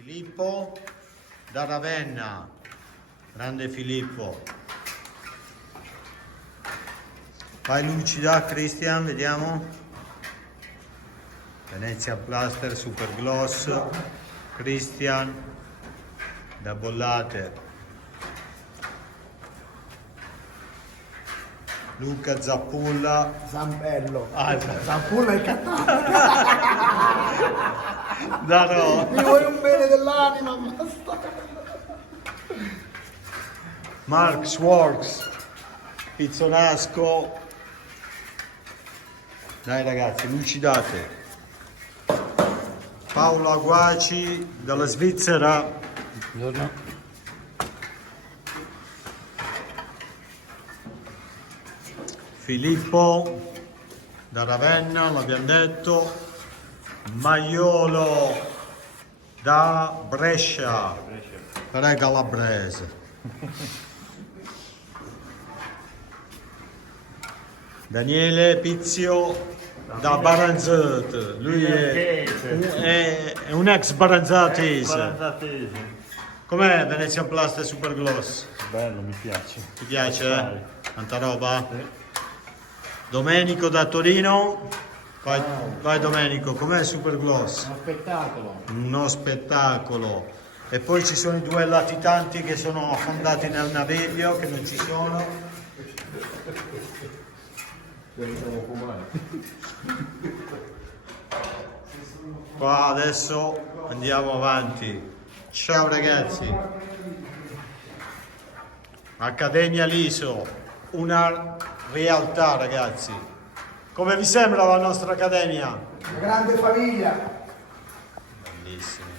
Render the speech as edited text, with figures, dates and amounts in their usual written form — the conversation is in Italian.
Filippo da Ravenna, grande Filippo. Fai lucida Christian, vediamo. Venezia Plaster Super Gloss, Christian da Bollate. Luca Zappulla. Zampello. Esatto. Zampulla è cattano. No. Mi vuoi un bene dell'anima, basta. Mark Schwartz, Pizzonasco. Dai ragazzi, lucidate. Paolo Aguaci dalla Svizzera. Buongiorno. Filippo da Ravenna, l'abbiamo detto. Maiolo da Brescia, però è calabrese. Daniele Pizio da Baranzate, lui è un ex baranzatese. Com'è Venezia Plast Super Gloss? Bello, mi piace. Ti piace? Tanta roba? Domenico da Torino. Vai Domenico, com'è il Super Gloss? Uno spettacolo. Uno spettacolo. E poi ci sono i due latitanti che sono affondati nel naviglio, che non ci sono. Qua adesso andiamo avanti. Ciao ragazzi. Accademia Liso, una realtà ragazzi. Come vi sembra la nostra accademia? Una grande famiglia. Bellissimi.